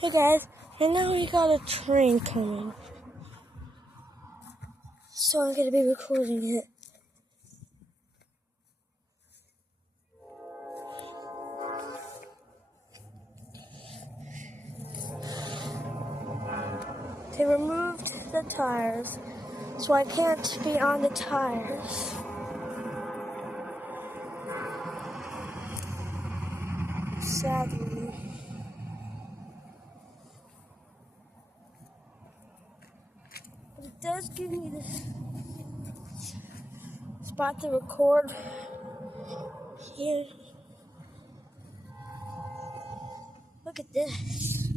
Hey guys, and now we got a train coming. So I'm going to be recording it. They removed the tires, so I can't be on the tires. Sadly. But it does give me this spot to record here. Look at this.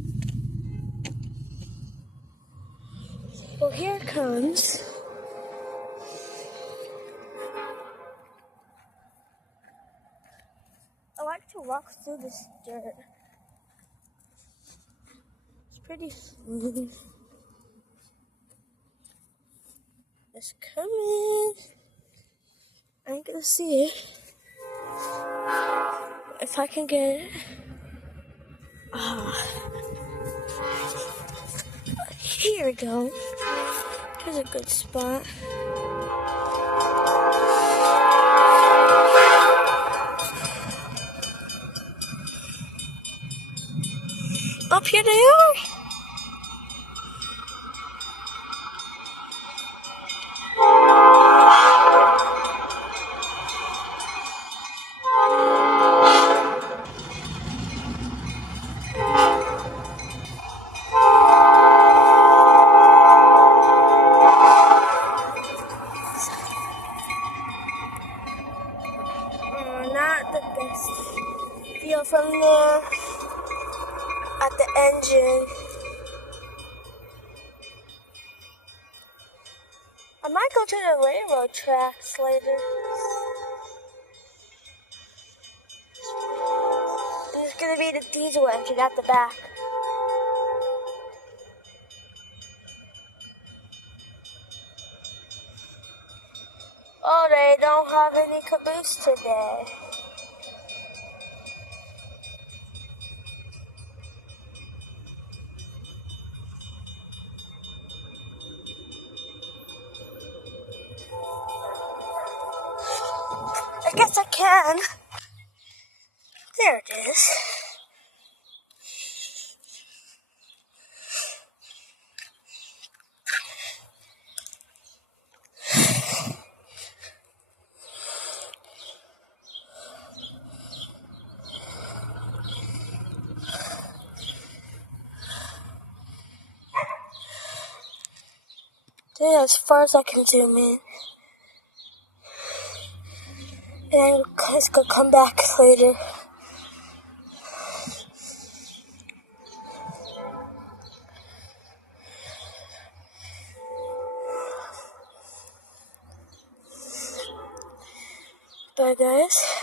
Well, here it comes. I like to walk through this dirt. It's pretty smooth. It's coming. I ain't gonna see it. If I can get it. Here we go. Here's a good spot. Up here they are. Not the best feel from there at the engine. I might go to the railroad tracks later. There's gonna be the diesel engine at the back. Oh, they don't have any caboose today. I guess I can. There it is. As far as I can zoom in. And let's go come back later. Bye guys.